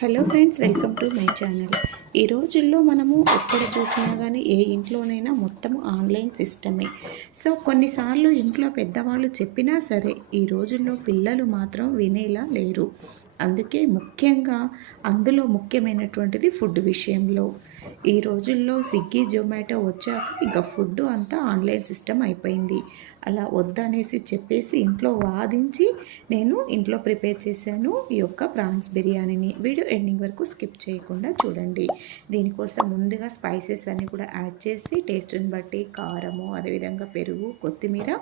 Hello friends, welcome to my channel. ఈ రోజుల్లో మనము ఎక్కడ చూసినా కానీ ఏ ఇంట్లోనైనా మొత్తం ఆన్లైన్ సిస్టమే. సో కొన్నిసార్లు ఇంట్లో పెద్దవాళ్ళు చెప్పినా సరే ఈ రోజుల్లో పిల్లలు మాత్రం వినేలా లేరు. అందుకే ముఖ్యంగా అందులో ముఖ్యమైనటువంటిది ఫుడ్ విషయంలో. ఈ రోజుల్లో స్విగ్గీ, జొమాటో వచ్చాక ఇక ఫుడ్ అంతా ఆన్లైన్ సిస్టమ్ అయిపోయింది. అలా వద్దనేసి చెప్పేసి ఇంట్లో వాదించి నేను ఇంట్లో ప్రిపేర్ చేశాను ఈ యొక్క ప్రాన్స్ బిర్యానీని. వీడియో ఎండింగ్ వరకు స్కిప్ చేయకుండా చూడండి. దీనికోసం ముందుగా స్పైసెస్ అన్నీ కూడా యాడ్ చేసి టేస్ట్ని బట్టి కారము, అదేవిధంగా పెరుగు, కొత్తిమీర,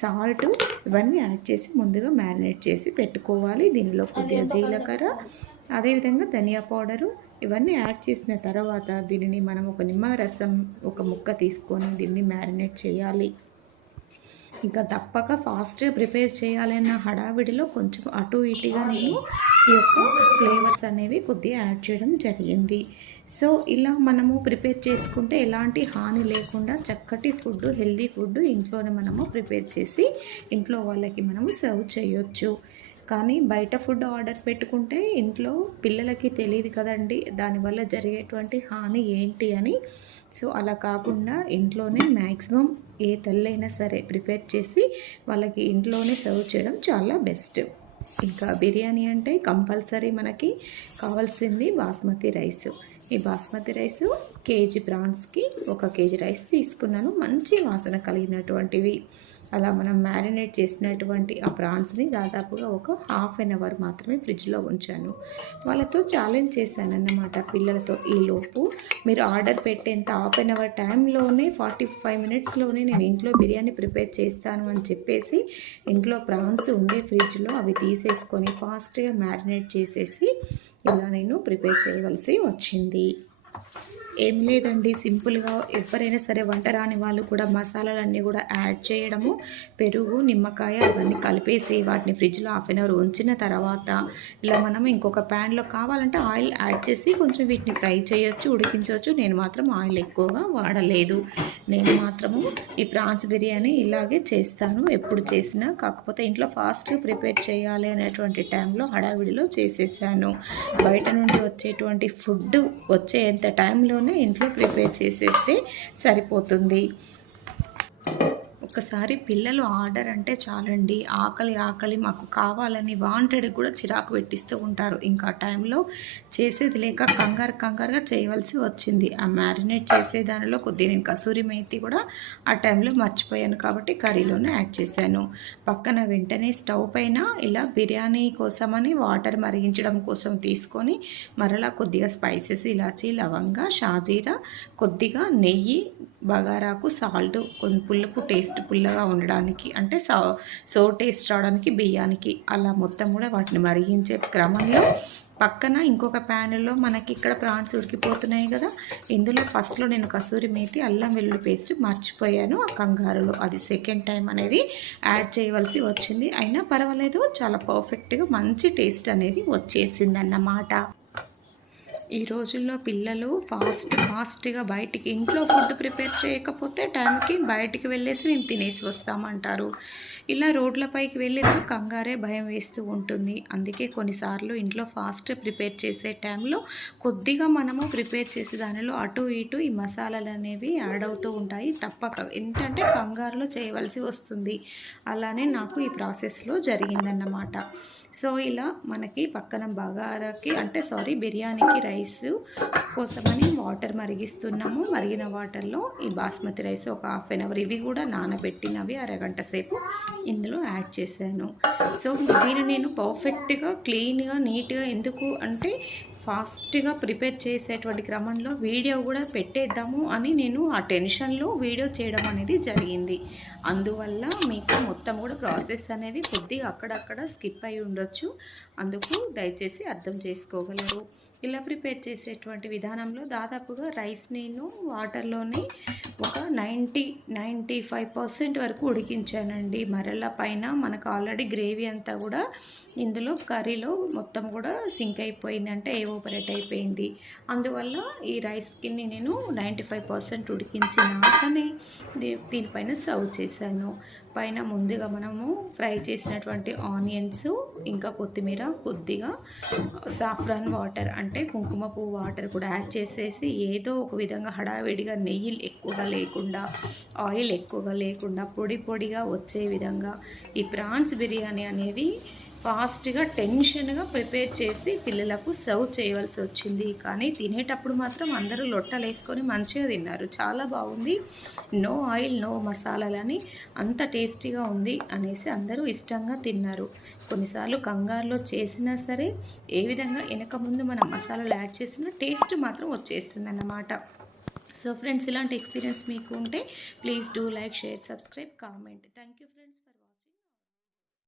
సాల్ట్ ఇవన్నీ యాడ్ చేసి ముందుగా మ్యారినేట్ చేసి పెట్టుకోవాలి. దీనిలో కొద్దిగా జీలకర్ర, అదేవిధంగా ధనియా పౌడరు ఇవన్నీ యాడ్ చేసిన తర్వాత దీనిని మనం ఒక నిమ్మరసం ఒక ముక్క తీసుకొని దీన్ని మ్యారినేట్ చేయాలి. ఇంకా తప్పక ఫాస్ట్గా ప్రిపేర్ చేయాలన్న హడావిడిలో కొంచెం అటు ఇటుగా నేను ఈ యొక్క ఫ్లేవర్స్ అనేవి కొద్దిగా యాడ్ చేయడం జరిగింది. సో ఇలా మనము ప్రిపేర్ చేసుకుంటే ఎలాంటి హాని లేకుండా చక్కటి ఫుడ్, హెల్దీ ఫుడ్ ఇంట్లోనే మనము ప్రిపేర్ చేసి ఇంట్లో వాళ్ళకి మనము సర్వ్ చేయొచ్చు. కానీ బయట ఫుడ్ ఆర్డర్ పెట్టుకుంటే ఇంట్లో పిల్లలకి తెలియదు కదండి దానివల్ల జరిగేటువంటి హాని ఏంటి అని. సో అలా కాకుండా ఇంట్లోనే మ్యాక్సిమం ఏ తల్లైనా సరే ప్రిపేర్ చేసి వాళ్ళకి ఇంట్లోనే సర్వ్ చేయడం చాలా బెస్ట్. ఇంకా బిర్యానీ అంటే కంపల్సరీ మనకి కావాల్సింది బాస్మతి రైస్. ఈ బాస్మతి రైస్ కేజీ ప్రాన్స్కి 1 కేజీ రైస్ తీసుకున్నాను, మంచి వాసన కలిగినటువంటివి. అలా మనం మ్యారినేట్ చేసినటువంటి ఆ ప్రాన్స్ని దాదాపుగా ఒక హాఫ్ అన్ అవర్ మాత్రమే ఫ్రిడ్జ్లో ఉంచాను. వాళ్ళతో ఛాలెంజ్ చేశాను అన్నమాట పిల్లలతో, ఈలోపు మీరు ఆర్డర్ పెట్టేంత హాఫ్ అన్ అవర్ టైంలోనే 45 మినిట్స్లోనే నేను ఇంట్లో బిర్యానీ ప్రిపేర్ చేస్తాను అని చెప్పేసి ఇంట్లో ప్రాన్స్ ఉండే ఫ్రిడ్జ్లో అవి తీసేసుకొని ఫాస్ట్గా మ్యారినేట్ చేసేసి ఇలా నేను ప్రిపేర్ చేయవలసి వచ్చింది. ఏం లేదండి, సింపుల్గా ఎవరైనా సరే వంట రాని వాళ్ళు కూడా మసాలాలన్నీ కూడా యాడ్ చేయడము, పెరుగు, నిమ్మకాయ ఇవన్నీ కలిపేసి వాటిని ఫ్రిడ్జ్లో హాఫ్ అన్ అవర్ ఉంచిన తర్వాత ఇలా మనం ఇంకొక ప్యాన్లో కావాలంటే ఆయిల్ యాడ్ చేసి కొంచెం వీటిని ఫ్రై చేయొచ్చు, ఉడికించవచ్చు. నేను మాత్రం ఆయిల్ ఎక్కువగా వాడలేదు. నేను మాత్రము ఈ ప్రాన్స్ బిర్యానీ ఇలాగే చేస్తాను ఎప్పుడు చేసినా. కాకపోతే ఇంట్లో ఫాస్ట్గా ప్రిపేర్ చేయాలి అనేటువంటి టైంలో హడావిడిలో చేసేసాను. బయట నుండి వచ్చేటువంటి ఫుడ్ వచ్చేంత టైంలోనే ఇంట్లో ప్రిపేర్ చేసేస్తే సరిపోతుంది. ఒకసారి పిల్లలు ఆర్డర్ అంటే చాలండి, ఆకలి ఆకలి మాకు కావాలని వాంటెడ్ కూడా చిరాకు పెట్టిస్తూ ఉంటారు. ఇంకా టైంలో చేసేది లేక కంగారుగా చేయవలసి వచ్చింది. ఆ మ్యారినేట్ చేసే దానిలో కొద్దిగా నేను కసూరి మేతి కూడా ఆ టైంలో మర్చిపోయాను కాబట్టి కర్రీలోనే యాడ్ చేశాను. పక్కన వెంటనే స్టవ్ పైన ఇలా బిర్యానీ కోసమని వాటర్ మరిగించడం కోసం తీసుకొని మరలా కొద్దిగా స్పైసెస్, ఇలాచీ, లవంగా, షాజీరా, కొద్దిగా నెయ్యి, బగారాకు, సాల్ట్, కొంచెం పుల్లగా ఉండడానికి అంటే సో టేస్ట్ రావడానికి బియ్యానికి అలా మొత్తం కూడా వాటిని మరిగించే క్రమంలో పక్కన ఇంకొక ప్యాన్లో మనకి ఇక్కడ ప్రాన్స్ ఉడికిపోతున్నాయి కదా, ఇందులో ఫస్ట్లో నేను కసూరి మేతి, అల్లం వెల్లుల్లి పేస్ట్ మర్చిపోయాను ఆ కంగారులో. అది సెకండ్ టైం అనేది యాడ్ చేయవలసి వచ్చింది. అయినా పర్వాలేదు, చాలా పర్ఫెక్ట్గా మంచి టేస్ట్ అనేది వచ్చేసింది అన్నమాట. ఈ రోజుల్లో పిల్లలు ఫాస్ట్గా బయటికి ఇంట్లో ఫుడ్ ప్రిపేర్ చేయకపోతే టైంకి బయటికి వెళ్ళేసి మేము తినేసి వస్తామంటారు. ఇలా రోడ్లపైకి వెళ్ళినా కంగారే భయం వేస్తూ ఉంటుంది. అందుకే కొన్నిసార్లు ఇంట్లో ఫాస్ట్ ప్రిపేర్ చేసే టైంలో కొద్దిగా మనము ప్రిపేర్ చేసే దానిలో అటు ఇటు ఈ మసాలాలు అనేవి యాడ్ అవుతూ ఉంటాయి. తప్పక ఏంటంటే కంగారులో చేయవలసి వస్తుంది. అలానే నాకు ఈ ప్రాసెస్లో జరిగిందన్నమాట. సో ఇలా మనకి పక్కన బగారాకి బిర్యానీకి రైస్ కోసమని వాటర్ మరిగిస్తున్నాము. మరిగిన వాటర్లో ఈ బాస్మతి రైస్ ఒక హాఫ్ అన్ అవర్ ఇవి కూడా నానబెట్టినవి అరగంట సేపు ఇందులో యాడ్ చేశాను. సో దీన్ని నేను పర్ఫెక్ట్గా, క్లీన్గా, నీట్గా ఎందుకు అంటే ఫాస్ట్గా ప్రిపేర్ చేసేటువంటి క్రమంలో వీడియో కూడా పెట్టేద్దాము అని నేను ఆ టెన్షన్లో వీడియో చేయడం అనేది జరిగింది. అందువల్ల మీకు మొత్తం కూడా ప్రాసెస్ అనేది కొద్దిగా అక్కడక్కడ స్కిప్ అయి ఉండొచ్చు. అందుకు దయచేసి అర్థం చేసుకోగలరు. ఇలా ప్రిపేర్ చేసేటువంటి విధానంలో దాదాపుగా రైస్ నేను వాటర్లోనే ఒక 95% వరకు ఉడికించానండి. మరలా పైన మనకు ఆల్రెడీ గ్రేవీ అంతా కూడా ఇందులో కర్రీలో మొత్తం కూడా సింక్ అయిపోయింది, అంటే ఏవోపరేట్ అయిపోయింది. అందువల్ల ఈ రైస్కి నేను 95% ఉడికించినాకనే దీనిపైన సర్వ్ చేశాను. చేశాను. పైన ముందుగా మనము ఫ్రై చేసినటువంటి ఆనియన్స్, ఇంకా కొత్తిమీర, కొద్దిగా సాఫ్రాన్ వాటర్ అంటే కుంకుమ పువ్వు వాటర్ కూడా యాడ్ చేసేసి ఏదో ఒక విధంగా హడావిడిగా నెయ్యి ఎక్కువగా లేకుండా, ఆయిల్ ఎక్కువగా లేకుండా పొడి పొడిగా వచ్చే విధంగా ఈ ప్రాన్స్ బిర్యానీ అనేది ఫాస్ట్గా టెన్షన్గా ప్రిపేర్ చేసి పిల్లలకు సర్వ్ చేయవలసి వచ్చింది. కానీ తినేటప్పుడు మాత్రం అందరూ లొట్టలేసుకొని మంచిగా తిన్నారు. చాలా బాగుంది, నో ఆయిల్ నో మసాలాలని అంత టేస్టీగా ఉంది అనేసి అందరూ ఇష్టంగా తిన్నారు. కొన్నిసార్లు కంగారులో చేసినా సరే ఏ విధంగా వెనక ముందు మనం మసాలాలు యాడ్ చేసినా టేస్ట్ మాత్రం వచ్చేస్తుంది అన్నమాట. సో ఫ్రెండ్స్, ఇలాంటి ఎక్స్పీరియన్స్ మీకు ఉంటే please do like, share, subscribe, comment. Thank you friends.